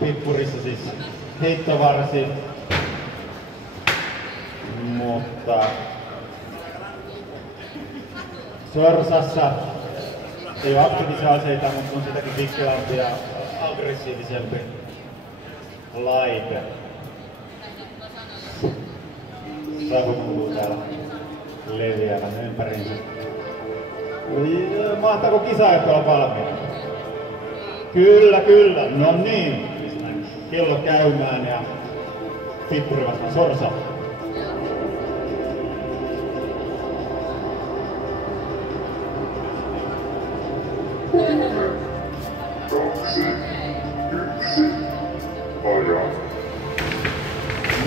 Pippurissa siis heittovarsi, mutta Sorsassa ei ole aktiivisia aseita, mutta on sitäkin pikkelampi ja aggressiivisempi laite. Savu kuuluu täällä leviävän ympäriinsä. Mahtaako kisaajat olla valmiina? Kyllä, kyllä. No niin. Kello käymään ja Pippuri vastaan Sorsa.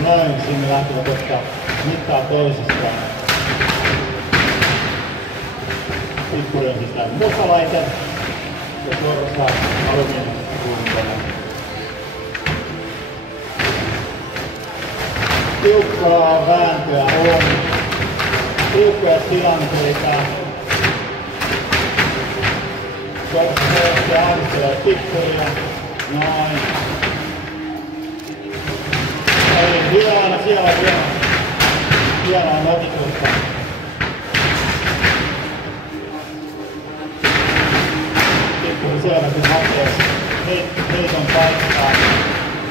Noin, sinne lähtevät ottaa mittaa toisistaan. Pippuri on siis tää musalaite ja Sorsa alumiinikuntoinen. Tiukkaa vääntöä on. Tiukkoja tilanteita. Sorsa äänistelee Pippuria. Noin. Eli hienoa siellä hienoa notikusta. Pippuri selvästi hakee heiton paikkaa.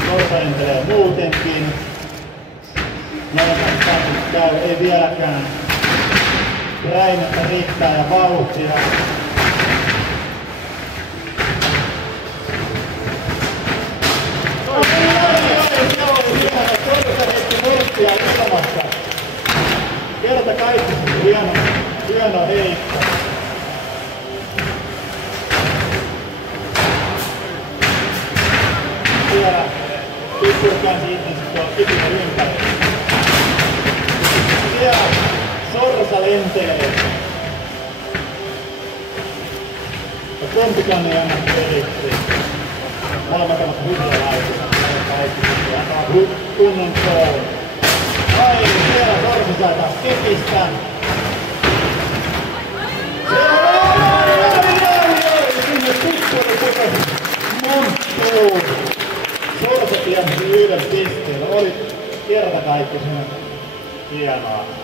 Sorsa lentelee muutenkin. Käy, ei vieläkään. Räimettä riittää ja vauhtia. Kerta kaikki hieno heitto. Siellä Pippuri käänsi itsensä tuolla kipinen ympäri. Siellä Sorsa lentelee. Ja kumpikaan ei anna periksi. Molemmat ovat hyviä laitteita. Kaikki antaa kunnon show. Ai, siellä Sorsa sai taas kepistä. Sinne Pippuri putosi monttuun. Sorsa piensi yhden pisteen. Oli kerta kaikki hienoa.